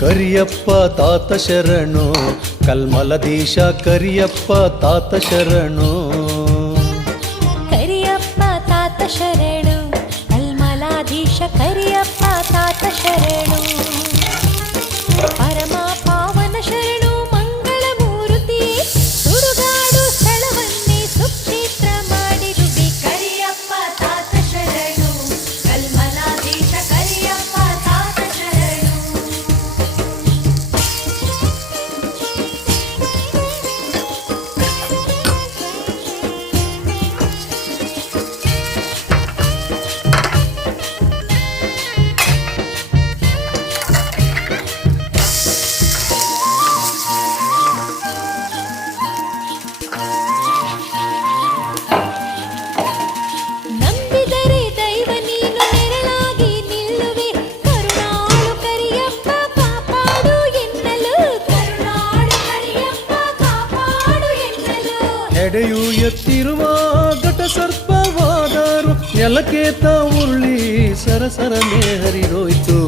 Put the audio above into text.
ಕರಿಯಪ್ಪ ತಾತ ಶರಣು ಕಲ್ಮಲದೀಶ ಕರಿಯಪ್ಪ ತಾತ ಶರಣು ಕರಿಯಪ್ಪ ತಾತ ಶರಣು ಕಲ್ಮಲಾಧೀಶ ಕರಿಯಪ್ಪ ತಾತ ಶರಣು ಪರಮ ಪಾವನ ಶರಣು ಮಂಗಳ ಮೂರ್ತಿ ಸುಡುಗಾಡು ಸ್ಥಳವನ್ನೇ ಸುಕ್ಷೇತ್ರ ಮಾಡಿರುವೆ ಕರಿಯಪ್ಪ ತಾತ ಶರಣು ಕಲ್ಮಲಾಧೀಶ ಕರಿಯಪ್ಪ ತಾತ ಶರಣು ನಂಬಿದರೆ ದೈವ ನೀನು ನೆರಳಾಗಿ ನಿಲ್ಲುವೆ ಕರುಣಾಳು ಕರಿಯಪ್ಪ ಕಾಪಾಡು ಎನ್ನಲು ಕರುಣಾಳು ಕರಿಯಪ್ಪ ಕಾಪಾಡು ಎನ್ನಲು ಎಡೆಯು ಎತ್ತಿರುವ ಘಟ ಸರ್ಪವಾದರು ನೆಲಕ್ಕೆ ತಾ ಉರುಳಿ ಸರಸರನೆ ಹರಿದೋಯ್ತು